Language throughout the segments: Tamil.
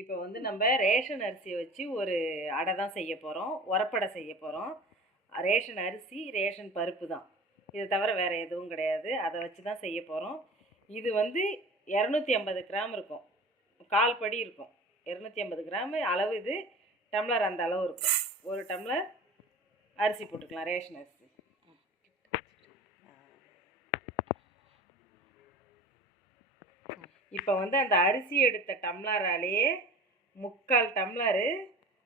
இப்போ வந்து நம்ம ரேஷன் அரிசியை வச்சு ஒரு அடை தான் செய்ய போகிறோம் உரப்படை செய்ய போகிறோம் ரேஷன் அரிசி ரேஷன் பருப்பு தான். இதை தவிர வேறு எதுவும் கிடையாது. அதை வச்சு தான் செய்ய போகிறோம் இது வந்து இரநூத்தி ஐம்பது கிராம் இருக்கும். கால் படி இருக்கும். இரநூத்தி ஐம்பது கிராம் அளவு இது டம்ளர் அந்த அளவு இருக்கும். ஒரு டம்ளர் அரிசி போட்டுக்கலாம் ரேஷன் அரிசி. இப்போ வந்து அந்த அரிசி எடுத்த டம்ளராலேயே முக்கால் டம்ளரு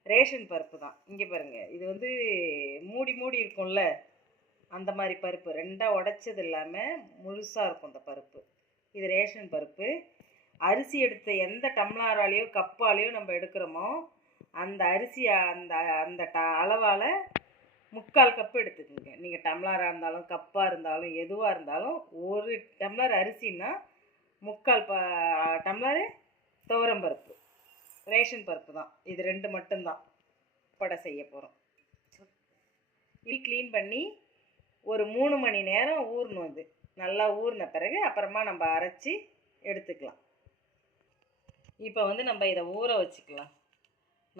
ரேஷன் பருப்பு தான். இங்கே பாருங்கள் இது வந்து மூடி மூடி இருக்கும்ல? அந்த மாதிரி பருப்பு. ரெண்டாக உடைச்சது இல்லாமல் முழுசாக இருக்கும் இந்த பருப்பு. இது ரேஷன் பருப்பு. அரிசி எடுத்த எந்த டம்ளராலேயோ கப்பாலேயோ நம்ம எடுக்கிறோமோ அந்த அரிசி அந்த அந்த ட அளவால் முக்கால் கப்பு எடுத்துக்கோங்க. நீங்கள் டம்ளராக இருந்தாலும் கப்பாக இருந்தாலும் எதுவாக இருந்தாலும் ஒரு டம்ளர் அரிசின்னா முக்கால் ப டம்ளரு துவரம் பருப்பு. ரேஷன் பருப்பு தான். இது ரெண்டு மட்டும்தான் படை செய்ய போகிறோம் இது க்ளீன் பண்ணி ஒரு மூணு மணி நேரம் ஊறணும் இது நல்லா ஊறின பிறகு அப்புறமா நம்ம அரைச்சி எடுத்துக்கலாம். இப்போ வந்து நம்ம இதை ஊற வச்சுக்கலாம்.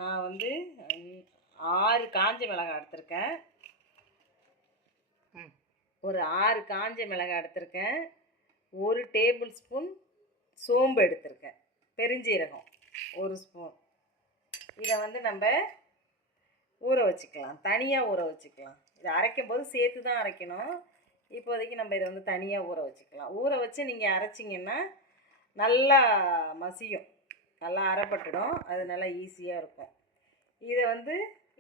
நான் வந்து ஆறு காஞ்ச மிளகாய் எடுத்திருக்கேன். ஒரு ஆறு காஞ்ச மிளகாய் எடுத்திருக்கேன். ஒரு டேபிள் ஸ்பூன் சோம்பு எடுத்திருக்கேன். பெருஞ்சீரகம் ஒரு ஸ்பூன். இதை வந்து நம்ம ஊற வச்சுக்கலாம். தனியாக ஊற வச்சுக்கலாம். இதை அரைக்கும் போது சேர்த்து தான் அரைக்கணும். இப்போதைக்கு நம்ம இதை வந்து தனியாக ஊற வச்சுக்கலாம். ஊற வச்சு நீங்கள் அரைச்சிங்கன்னா நல்லா மசியும். நல்லா அரைப்பட்டுடும். அது நல்லா ஈஸியாக இருக்கும். இதை வந்து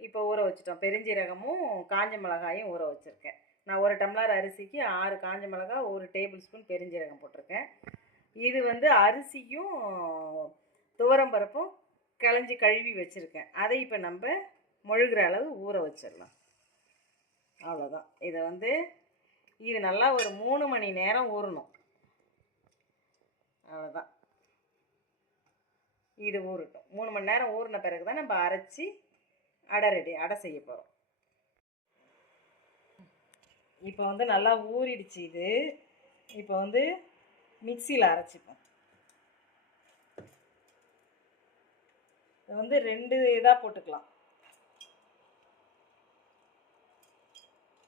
இப்போ ஊற வச்சுட்டோம். பெருஞ்சீரகமும் காஞ்ச மிளகாயும் ஊற வச்சுருக்கேன். நான் ஒரு டம்ளர் அரிசிக்கு ஆறு காஞ்ச மிளகாய் ஒரு டேபிள் ஸ்பூன் பெருஞ்சீரகம் போட்டிருக்கேன். இது வந்து அரிசியும் துவரம் பருப்பும் கிளஞ்சி கழுவி வச்சுருக்கேன். அதை இப்போ நம்ம மொழுகிற அளவு ஊற வச்சிடலாம். அவ்வளோதான் இதை வந்து இது நல்லா ஒரு மூணு மணி நேரம் ஊறணும். அவ்வளோதான் இது ஊறட்டும். மூணு மணி நேரம் ஊறின பிறகு தான் நம்ம அரைச்சி அடை ரெடி அடை செய்ய போகிறோம் இப்போ வந்து நல்லா ஊறிடுச்சு இது. இப்போ வந்து மிக்சியில் அரைச்சிப்போம். இது வந்து ரெண்டு இதாக போட்டுக்கலாம்.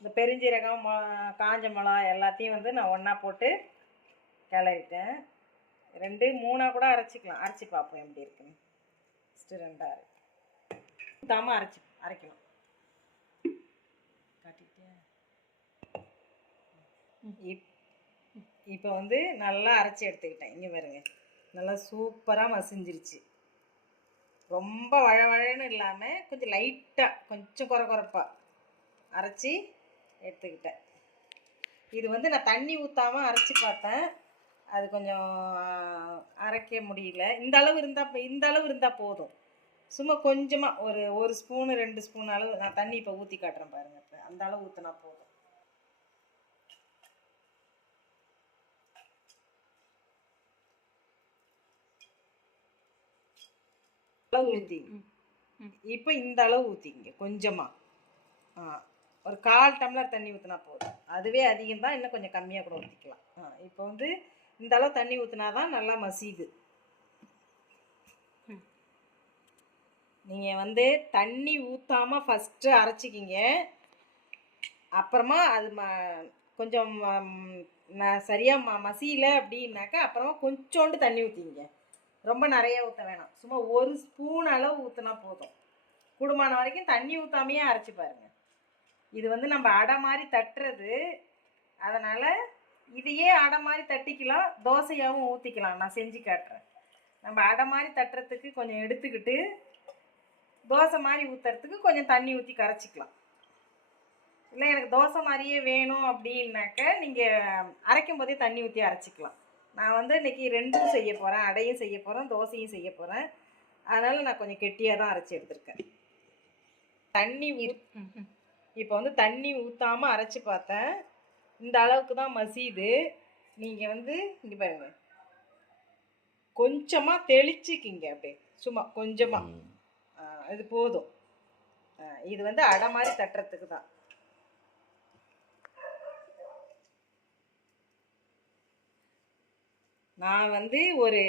இந்த பெருஞ்சீரகம் மொ காஞ்ச மிளகா எல்லாத்தையும் வந்து நான் ஒன்றா போட்டு கிளறிட்டேன். ரெண்டு மூணாக கூட அரைச்சிக்கலாம். அரைச்சி பார்ப்போம் எப்படி இருக்குன்னு. ஃபஸ்ட்டு ரெண்டாக அரை ஊற்றாமல் அரைச்சி அரைக்கலாம் இப் இப்போ வந்து நல்லா அரைச்சி எடுத்துக்கிட்டேன். இங்கே பாருங்க. நல்லா சூப்பராக மசிஞ்சிருச்சு. ரொம்ப வழவழன்னு இல்லாமல் கொஞ்சம் லைட்டாக கொஞ்சம் குறை குறைப்பாக அரைச்சி எடுத்துக்கிட்டேன். இது வந்து நான் தண்ணி ஊற்றாமல் அரைச்சி பார்த்தேன். அது கொஞ்சம் அரைக்க முடியல. இந்த அளவு இருந்தால் இந்த அளவு இருந்தால் போதும். சும்மா கொஞ்சமாக ஒரு ஒரு ஸ்பூனு ரெண்டு ஸ்பூன் அளவு நான் தண்ணி இப்போ ஊற்றி காட்டுறேன் பாருங்கள் இப்போ அந்த அளவு ஊற்றினா போதும். அளவு ஊற்றிங்க இப்போ இந்த அளவு ஊற்றிங்க கொஞ்சமாக ஒரு கால் டம்ளர் தண்ணி ஊற்றினா போதும். அதுவே அதிகம் தான் இன்னும் கொஞ்சம் கம்மியாக கூட ஊற்றிக்கலாம் ஆ இப்போ வந்து இந்த அளவு தண்ணி ஊற்றினா தான் நல்லா மசியுது. நீங்கள் வந்து தண்ணி ஊற்றாமல் ஃபஸ்ட்டு அரைச்சிக்கிங்க. அப்புறமா அது ம கொஞ்சம் நான் சரியாக ம மசியல அப்படின்னாக்கா அப்புறமா கொஞ்சோண்டு தண்ணி ஊற்றிங்க ரொம்ப நிறைய ஊற்ற வேணாம். சும்மா ஒரு ஸ்பூன் அளவு ஊற்றினா போதும். கூடுமான வரைக்கும் தண்ணி ஊற்றாமையே அரைச்சி பாருங்கள் இது வந்து நம்ம அடை மாதிரி தட்டுறது. அதனால் இதையே அடை மாதிரி தட்டிக்கலாம். தோசையாகவும் ஊற்றிக்கலாம் நான் செஞ்சு காட்டுறேன். நம்ம அடை மாதிரி தட்டுறதுக்கு கொஞ்சம் எடுத்துக்கிட்டு தோசை மாதிரி ஊற்றுறதுக்கு கொஞ்சம் தண்ணி ஊற்றி கரைச்சிக்கலாம். இல்லை எனக்கு தோசை மாதிரியே வேணும் அப்படின்னாக்க நீங்கள் அரைக்கும் போதே தண்ணி ஊற்றி அரைச்சிக்கலாம். நான் வந்து இன்றைக்கி ரெண்டும் செய்ய போகிறேன் அடையும் செய்ய போகிறேன் தோசையும் செய்ய போகிறேன் அதனால் நான் கொஞ்சம் கெட்டியாக தான் அரைச்சி எடுத்திருக்கேன். தண்ணி ஊ இப்போ வந்து தண்ணி ஊற்றாமல் அரைச்சி பார்த்தேன். இந்த அளவுக்கு தான் மசியுது நீங்கள் வந்து இங்கே பாருங்க. கொஞ்சமாக தெளிச்சுக்கிங்க அப்படியே. சும்மா கொஞ்சமாக இது போதும். இது வந்து அடை மாதிரி தட்டுறதுக்கு தான். நான் வந்து ஒரு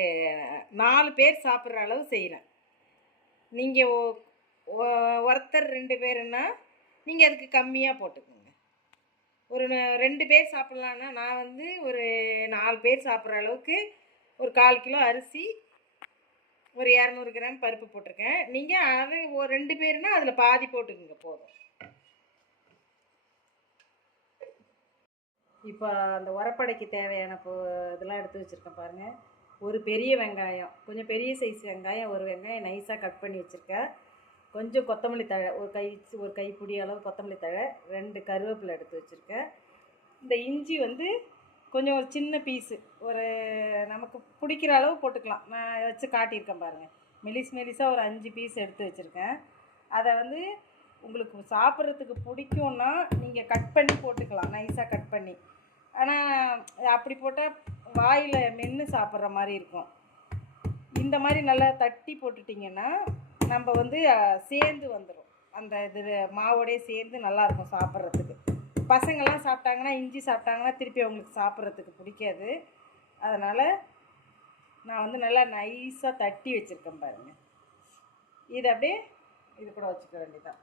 நாலு பேர் சாப்பிட்ற அளவு செய்கிறேன் நீங்கள் ஒருத்தர் ரெண்டு பேருன்னா நீங்கள் அதுக்கு கம்மியாக போட்டுக்கோங்க. ஒரு ந- ரெண்டு பேர் சாப்பிட்லான்னா நான் வந்து ஒரு நாலு பேர் சாப்பிட்ற அளவுக்கு ஒரு கால் கிலோ அரிசி ஒரு இரநூறு கிராம் பருப்பு போட்டிருக்கேன். நீங்கள் அது ஒரு ரெண்டு பேருனா அதில் பாதி போட்டுக்கோங்க போதும். இப்போ அந்த உரப்படைக்கு தேவையான பொ இதெல்லாம் எடுத்து வச்சுருக்கேன் பாருங்கள் ஒரு பெரிய வெங்காயம் கொஞ்சம் பெரிய சைஸ் வெங்காயம் ஒரு வெங்காயம் நைஸாக கட் பண்ணி வச்சுருக்கேன். கொஞ்சம் கொத்தமல்லி தழை ஒரு கை ஒரு கைப்பிடி அளவு கொத்தமல்லி தழை ரெண்டு கருவேப்பிலை எடுத்து வச்சுருக்கேன். இந்த இஞ்சி வந்து கொஞ்சம் ஒரு சின்ன பீஸு ஒரு நமக்கு பிடிக்கிற அளவு போட்டுக்கலாம். நான் வச்சு காட்டியிருக்கேன் பாருங்கள் மெலிஸ் மெலிஸாக ஒரு அஞ்சு பீஸ் எடுத்து வச்சுருக்கேன். அதை வந்து உங்களுக்கு சாப்பிட்றதுக்கு பிடிக்கும்னா நீங்கள் கட் பண்ணி போட்டுக்கலாம். நைஸாக கட் பண்ணி. ஆனால் அப்படி போட்டால் வாயில் மென்று சாப்பிட்ற மாதிரி இருக்கும். இந்த மாதிரி நல்லா தட்டி போட்டுட்டிங்கன்னா நம்ம வந்து சேர்ந்து வந்துடும் அந்த இது மாவோடயே சேர்ந்து நல்லாயிருக்கும் சாப்பிட்றதுக்கு. பசங்கள்லாம் சாப்பிட்டாங்கன்னா இஞ்சி சாப்பிட்டாங்கன்னா திருப்பி அவங்களுக்கு சாப்பிட்றதுக்கு பிடிக்காது. அதனால் நான் வந்து நல்லா நைஸாக தட்டி வச்சுருக்கேன் பாருங்கள் இது அப்படியே இது கூட வச்சுக்க வேண்டியதான்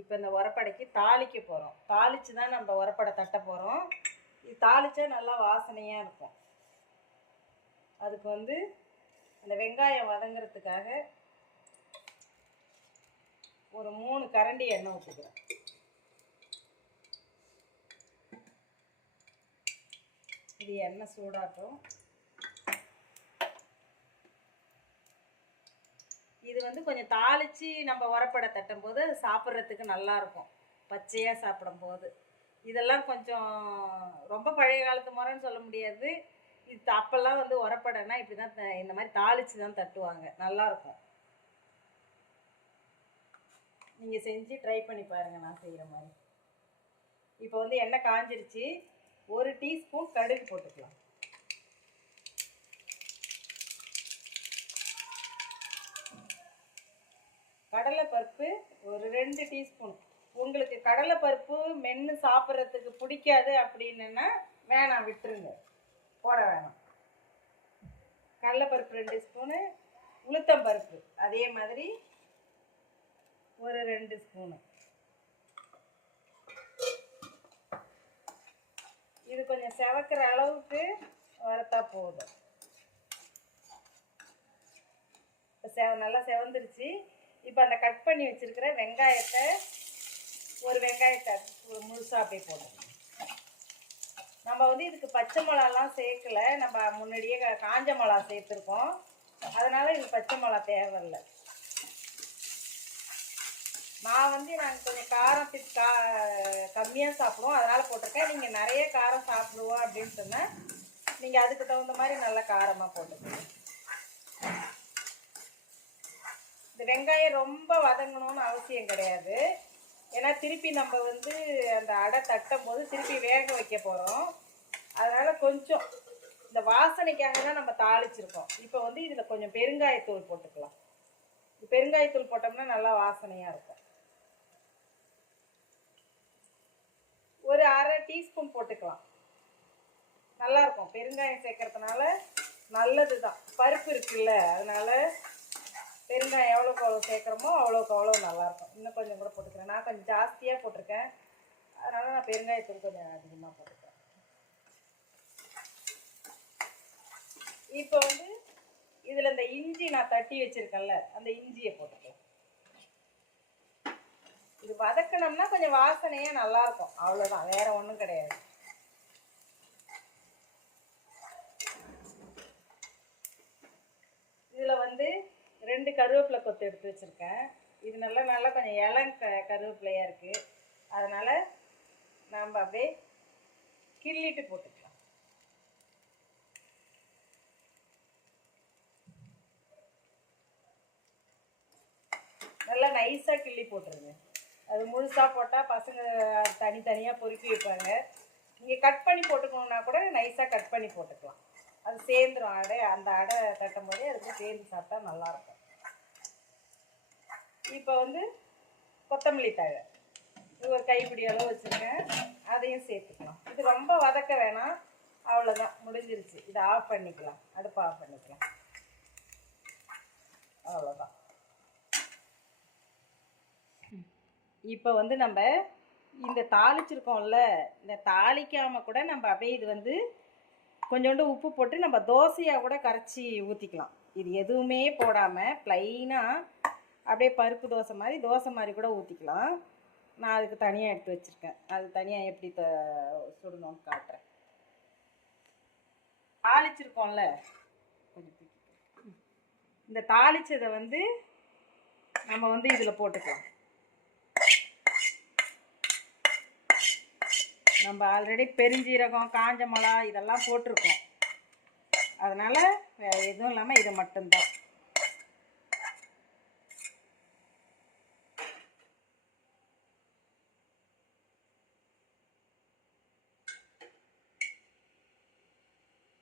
இப்போ இந்த உரப்படைக்கு தாளிக்க போகிறோம் தாளித்து தான் நம்ம உரப்படை தட்ட போகிறோம் இது தாளித்தா நல்லா வாசனையாக இருக்கும். அதுக்கு வந்து அந்த வெங்காயம் வதங்குறதுக்காக ஒரு மூணு கரண்டி எண்ணெய் ஊற்றிக்கிறேன் இது எண்ணெய் சூடாட்டும். இது வந்து கொஞ்சம் தாளித்து நம்ம உரப்படை தட்டும் போது அது சாப்பிட்றதுக்கு நல்லா இருக்கும் பச்சையாக சாப்பிடும்போது. இதெல்லாம் கொஞ்சம் ரொம்ப பழைய காலத்து முறைன்னு சொல்ல முடியாது. இது த- அப்பெல்லாம் வந்து உரப்படைனா இப்படி தான் த- இந்த மாதிரி தாளித்து தான் தட்டுவாங்க. நல்லாயிருக்கும். நீங்கள் செஞ்சு ட்ரை பண்ணி பாருங்கள் நான் செய்கிற மாதிரி. இப்போ வந்து எண்ணெய் காஞ்சிருச்சு. ஒரு டீஸ்பூன் கடுகு போட்டுக்கலாம். கடலைப்பருப்பு ஒரு ரெண்டு டீஸ்பூன். உங்களுக்கு கடலைப்பருப்பு மென்று சாப்பிட்றதுக்கு பிடிக்காது அப்படின்னா வேணாம் விட்டுருங்க. போட வேணாம். கடலைப்பருப்பு ரெண்டு ஸ்பூனு உளுத்தம்பருப்பு அதே மாதிரி ஒரு ரெண்டு ஸ்பூனு. இது கொஞ்சம் செவக்கிற அளவுக்கு வறுத்தா போதும். இப்போ செவ நல்லா செவந்துருச்சு. இப்போ அந்த கட் பண்ணி வச்சுருக்கிற வெங்காயத்தை ஒரு வெங்காயத்தை ஒரு முழுசாக அப்படியே போடணும். நம்ம வந்து இதுக்கு பச்சை மிளகாலாம் சேர்க்கல. நம்ம முன்னாடியே காஞ்ச மிளகா சேர்த்துருக்கோம். அதனால் இது பச்சை மிளகா தேவையில்லை. நான் வந்து நாங்கள் கொஞ்சம் காரத்துக்கு கா கம்மியாக சாப்பிடுவோம். அதனால் போட்டிருக்கேன். நீங்கள் நிறைய காரம் சாப்பிடுவோம் அப்படின்னு சொன்னால் நீங்கள் அதுக்கு தகுந்த மாதிரி நல்லா காரமாக போட்டுக்கோங்க இந்த வெங்காயம் ரொம்ப வதங்கணும்னு அவசியம் கிடையாது. ஏன்னா திருப்பி நம்ம வந்து அந்த அடை தட்டும் போது திருப்பி வேக வைக்க போகிறோம் அதனால் கொஞ்சம் இந்த வாசனைக்காக தான் நம்ம தாளிச்சிருக்கோம். இப்போ வந்து இதில் கொஞ்சம் பெருங்காயத்தூள் போட்டுக்கலாம். பெருங்காயத்தூள் போட்டோம்னா நல்லா வாசனையாக இருக்கும். ஒரு அரை டீஸ்பூன் போட்டுக்கலாம். நல்லாயிருக்கும் பெருங்காயம் சேர்க்கறதுனால நல்லது தான் பருப்பு இருக்குல்ல அதனால் பெருங்காயம் எவ்வளோக்கு எவ்வளோ சேர்க்குறோமோ அவ்வளோக்கு அவ்வளோ நல்லாயிருக்கும். இன்னும் கொஞ்சம் கூட போட்டுக்கிறேன். நான் கொஞ்சம் ஜாஸ்தியாக போட்டிருக்கேன். அதனால் நான் பெருங்காயத்தூள் கொஞ்சம் அதிகமாக போட்டுக்கிறேன். இப்போ வந்து இதில் இந்த இஞ்சி நான் தட்டி வச்சுருக்கேன்ல அந்த இஞ்சியை போட்டுக்கலாம். இது வதக்கினோம்னா கொஞ்சம் வாசனையாக நல்லாயிருக்கும். அவ்வளோதான் வேற ஒன்றும் கிடையாது இதில் வந்து ரெண்டு கருவேப்பிலை கொத்து எடுத்து வச்சுருக்கேன். இது நல்லா நல்லா கொஞ்சம் இளம் க கருவேப்பிலையாக இருக்குது அதனால் நாம் அப்படியே கிள்ளிட்டு போட்டுக்கலாம். நல்லா நைஸாக கிள்ளி போட்டுருங்க. அது முழுசாக போட்டால் பசங்க தனித்தனியாக பொறுக்கி வைப்பாங்க. நீங்கள் கட் பண்ணி போட்டுக்கணுன்னா கூட நைஸாக கட் பண்ணி போட்டுக்கலாம். அது சேர்ந்துரும் அடை அந்த அடை தட்டும் போதே அதுக்கு சேர்ந்து சாப்பிட்டா நல்லாயிருக்கும் இப்போ வந்து கொத்தமல்லி தழை. இது ஒரு கைப்பிடி அளவு வச்சுருக்கேன். அதையும் சேர்த்துக்கலாம். இது ரொம்ப வதக்க வேணாம். அவ்வளோதான் முடிஞ்சிருச்சு. இதை ஆஃப் பண்ணிக்கலாம். அடுப்பை ஆஃப் பண்ணிக்கலாம். அவ்வளோதான் இப்போ வந்து நம்ம இந்த தாளிச்சிருக்கோம்ல இந்த தாளிக்காமல் கூட நம்ம அப்படியே இது வந்து கொஞ்சோண்டு உப்பு போட்டு நம்ம தோசையாக கூட கரைச்சி ஊற்றிக்கலாம் இது எதுவுமே போடாமல் ப்ளைனாக அப்படியே பருப்பு தோசை மாதிரி தோசை மாதிரி கூட ஊற்றிக்கலாம் நான் அதுக்கு தனியாக எடுத்து வச்சுருக்கேன். அது தனியாக எப்படி த சுடணும்னு காட்டுறேன். தாளிச்சிருக்கோம்ல? கொஞ்சம் இந்த தாளிச்சதை வந்து நம்ம வந்து இதில் போட்டுக்கலாம். நம்ம ஆல்ரெடி பெருஞ்சீரகம் காஞ்ச மிளகா இதெல்லாம் போட்டிருக்கோம். அதனால் வேறு எதுவும் இல்லாமல் இது மட்டும்தான்.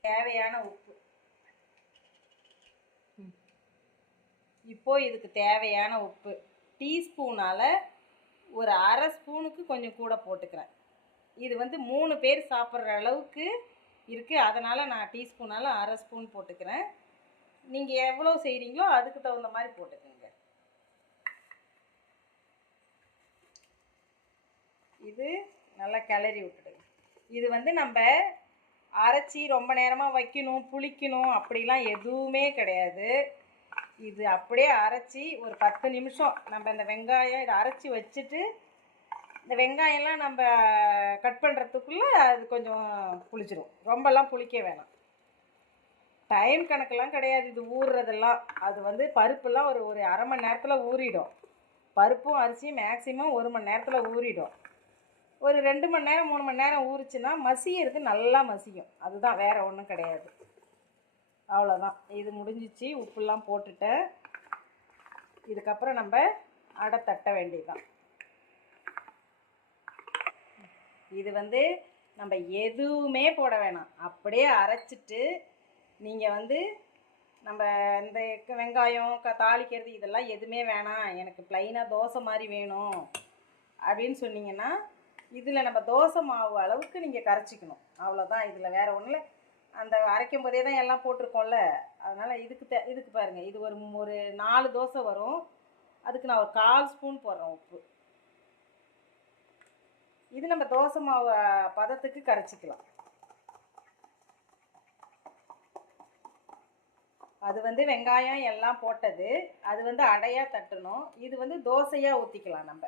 தேவையான உப்பு. இப்போ இதுக்கு தேவையான உப்பு. டீஸ்பூனால் ஒரு அரை ஸ்பூனுக்கு கொஞ்சம் கூட போட்டுக்கிறேன். இது வந்து மூணு பேர் சாப்பிட்ற அளவுக்கு இருக்குது அதனால் நான் டீஸ்பூனால் அரை ஸ்பூன் போட்டுக்கிறேன். நீங்கள் எவ்வளோ செய்கிறீங்களோ அதுக்கு தகுந்த மாதிரி போட்டுக்கோங்க. இது நல்லா கிளறி விட்டுடுங்க. இது வந்து நம்ம அரைச்சி ரொம்ப நேரமாக வைக்கணும் புளிக்கணும் அப்படிலாம் எதுவுமே கிடையாது. இது அப்படியே அரைச்சி ஒரு பத்து நிமிஷம் நம்ம இந்த வெங்காயம் இதை அரைச்சி வச்சுட்டு இந்த வெங்காயம்லாம் நம்ம கட் பண்ணுறதுக்குள்ளே அது கொஞ்சம் புளிச்சிடும் ரொம்பலாம் புளிக்க வேணாம். டைம் கணக்கெல்லாம் கிடையாது இது ஊறுறதெல்லாம். அது வந்து பருப்புலாம் ஒரு ஒரு அரை மணி நேரத்தில் ஊறிடும். பருப்பும் அரிசியும் மேக்ஸிமம் ஒரு மணி நேரத்தில் ஊறிடும். ஒரு ரெண்டு மணி நேரம் மூணு மணி நேரம் ஊறிச்சுன்னா மசியறது நல்லா மசியும். அதுதான் வேறு ஒன்றும் கிடையாது. அவ்வளோதான் இது முடிஞ்சிச்சு. உப்புலாம் போட்டுட்டேன். இதுக்கப்புறம் நம்ம அடை தட்ட வேண்டியதுதான். இது வந்து நம்ம எதுவுமே போட வேணாம். அப்படியே அரைச்சிட்டு நீங்கள் வந்து நம்ம இந்த வெங்காயம் க தாளிக்கிறது இதெல்லாம் எதுவுமே வேணாம். எனக்கு ப்ளைனாக தோசை மாதிரி வேணும் அப்படின்னு சொன்னீங்கன்னா இதில் நம்ம தோசை மாவு அளவுக்கு நீங்கள் கரைச்சிக்கணும். அவ்வளோதான் இதில் வேறு ஒன்றும் இல்லை. அந்த அரைக்கும் போதே தான் எல்லாம் போட்டிருக்கோம்ல. அதனால் இதுக்கு தே இதுக்கு பாருங்கள் இது ஒரு ஒரு நாலு தோசை வரும். அதுக்கு நான் ஒரு கால் ஸ்பூன் போடுறேன் உப்பு. இது நம்ம தோசை மாவு பதத்துக்கு கரைச்சிக்கலாம். அது வந்து வெங்காயம் எல்லாம் போட்டது. அது வந்து அடையாக தட்டணும். இது வந்து தோசையாக ஊற்றிக்கலாம் நம்ம.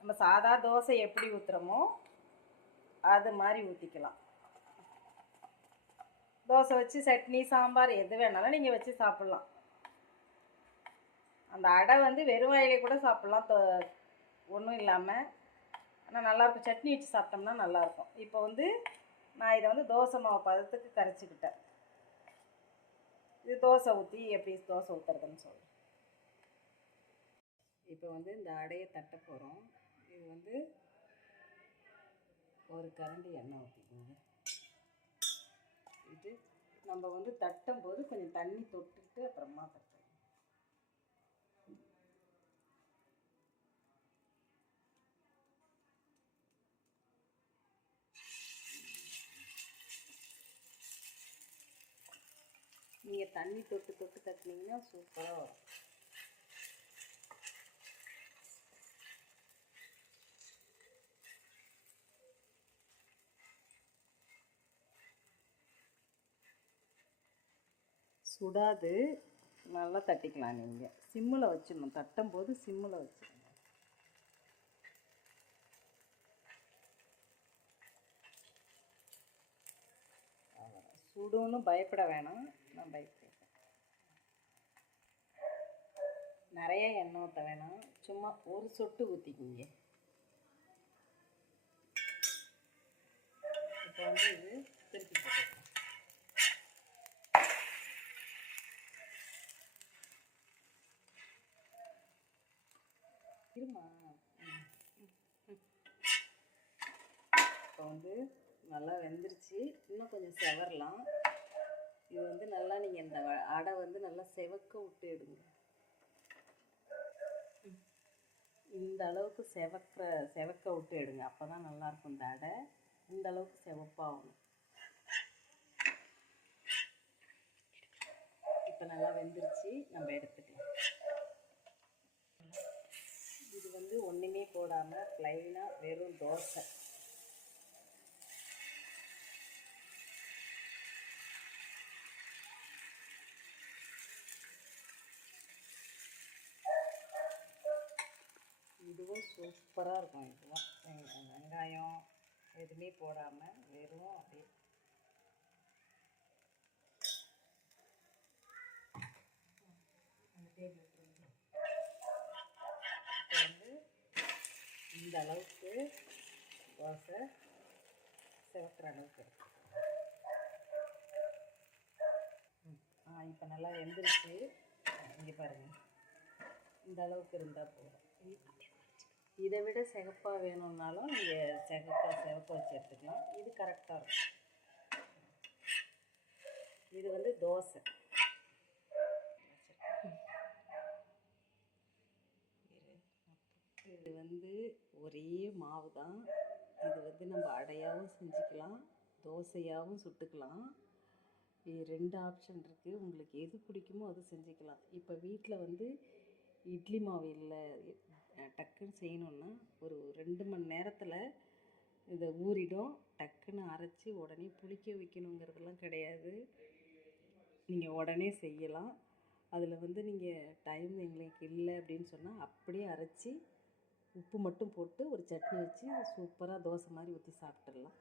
நம்ம சாதா தோசை எப்படி ஊற்றுறோமோ அது மாதிரி ஊற்றிக்கலாம் தோசை வச்சு சட்னி சாம்பார் எது வேணாலும் நீங்கள் வச்சு சாப்பிட்லாம். அந்த அடை வந்து வெறும் வாயிலே கூட சாப்பிட்லாம். ஒன்றும் இல்லாமல் ஆனால் நல்லாயிருக்கும் சட்னி வச்சு சாப்பிட்டோம்னா நல்லாயிருக்கும் இப்போ வந்து நான் இதை வந்து தோசை மாவு பதத்துக்கு கரைச்சிக்கிட்டேன். இது தோசை ஊற்றி எப்படி தோசை ஊற்றுறதுன்னு சொல்கிறேன் இப்போ வந்து இந்த அடையை தட்ட போகிறோம் இது வந்து ஒரு கரண்டி எண்ணெய் ஊற்றிக்கோங்க இது நம்ம வந்து தட்டும் போது கொஞ்சம் தண்ணி தொட்டுட்டு அப்புறமா தட்டணும் நீங்கள் தண்ணி தொட்டு தொட்டு தட்டினீங்கன்னா சூப்பராக வரும். சுடாது. நல்லா தட்டிக்கலாம் நீங்கள் சிம்மில் வச்சிடணும். தட்டும் போது சிம்மில் வச்சிடணும் சுடுன்னு பயப்பட வேணாம். நான் பயப்படுறேன். நிறைய எண்ணெய் ஊற்ற வேணாம். சும்மா ஒரு சொட்டு ஊற்றிக்கிங்க இப்போ வந்து இது திருப்பி போட்டுக்கலாம் இருமா ம். இப்போ வந்து நல்லா வெந்துருச்சு. இன்னும் கொஞ்சம் செவரலாம். இது வந்து நல்லா நீங்கள் இந்த அடை வந்து நல்லா செவக்க விட்டு எடுங்க. இந்த அளவுக்கு செவக்கிற செவக்க விட்டு எடுங்க. அப்போ தான் நல்லாயிருக்கும் இந்த அடை. இந்த அளவுக்கு செவப்பாகணும். இப்போ நல்லா வெந்துருச்சு. நம்ம எடுத்துக்கலாம். இது வந்து ஒன்றுமே போடாமல் ப்ளைனாக வெறும் தோசை இதுவும் சூப்பராக இருக்கும் இதுவும் வெங்காயம் எதுவுமே போடாமல் வெறும் அப்படியே இப்போ வந்து இந்த அளவுக்கு தோசை சிவக்கிற அளவுக்கு எடுத்துக்கலாம் ஆ இப்போ நல்லா வெந்துருச்சு. இங்கே பாருங்கள் இந்த அளவுக்கு இருந்தால் போதும். இதை விட சிகப்பாக வேணும்னாலும் நீங்கள் சிகப்பாக சிவக்க வச்சு எடுத்துக்கலாம். இது கரெக்டாக இருக்கும். இது வந்து தோசை. இது வந்து ஒரே மாவு தான் இது வந்து நம்ம அடையாகவும் செஞ்சுக்கலாம் தோசையாகவும் சுட்டுக்கலாம். இது ரெண்டு ஆப்ஷன் இருக்குது உங்களுக்கு எது பிடிக்குமோ அது செஞ்சுக்கலாம். இப்போ வீட்டில் வந்து இட்லி மாவு இல்லை டக்குன்னு செய்யணுன்னா ஒரு ரெண்டு மணி நேரத்தில் இதை ஊறிடும். டக்குன்னு அரைச்சி உடனே புளிக்க வைக்கணுங்கிறதெல்லாம் கிடையாது. நீங்கள் உடனே செய்யலாம். அதில் வந்து நீங்கள் டைம் எங்களுக்கு இல்லை அப்படின்னு சொன்னால் அப்படியே அரைச்சி உப்பு மட்டும் போட்டு ஒரு சட்னி வச்சு சூப்பராக தோசை மாதிரி ஊற்றி சாப்பிட்றலாம்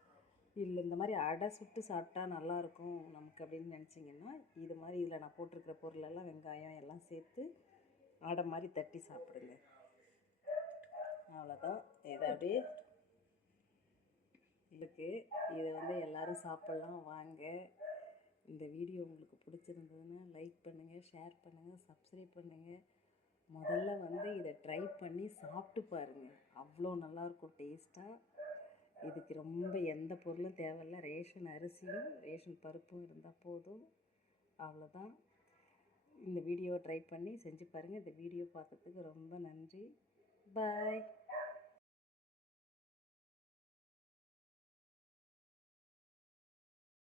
இல்லை இந்த மாதிரி அடை சுட்டு சாப்பிட்டா நல்லாயிருக்கும் நமக்கு அப்படின்னு நினச்சிங்கன்னா இது மாதிரி இதில் நான் போட்டிருக்கிற பொருளெல்லாம் வெங்காயம் எல்லாம் சேர்த்து அடை மாதிரி தட்டி சாப்பிடுங்க. அவ்வளோதான் இதை அப்படியே இருக்குது இதை வந்து எல்லோரும் சாப்பிட்லாம் வாங்க. இந்த வீடியோ உங்களுக்கு பிடிச்சிருந்ததுன்னா லைக் பண்ணுங்கள் ஷேர் பண்ணுங்கள் சப்ஸ்கிரைப் பண்ணுங்கள் முதல்ல வந்து இதை ட்ரை பண்ணி சாப்பிட்டு பாருங்கள் அவ்வளோ நல்லாயிருக்கும் டேஸ்ட்டாக இதுக்கு ரொம்ப எந்த பொருளும் தேவையில்ல. ரேஷன் அரிசியும் ரேஷன் பருப்பும் இருந்தால் போதும். அவ்வளோதான் இந்த வீடியோவை ட்ரை பண்ணி செஞ்சு பாருங்கள் இந்த வீடியோ பார்த்ததுக்கு ரொம்ப நன்றி. Bye.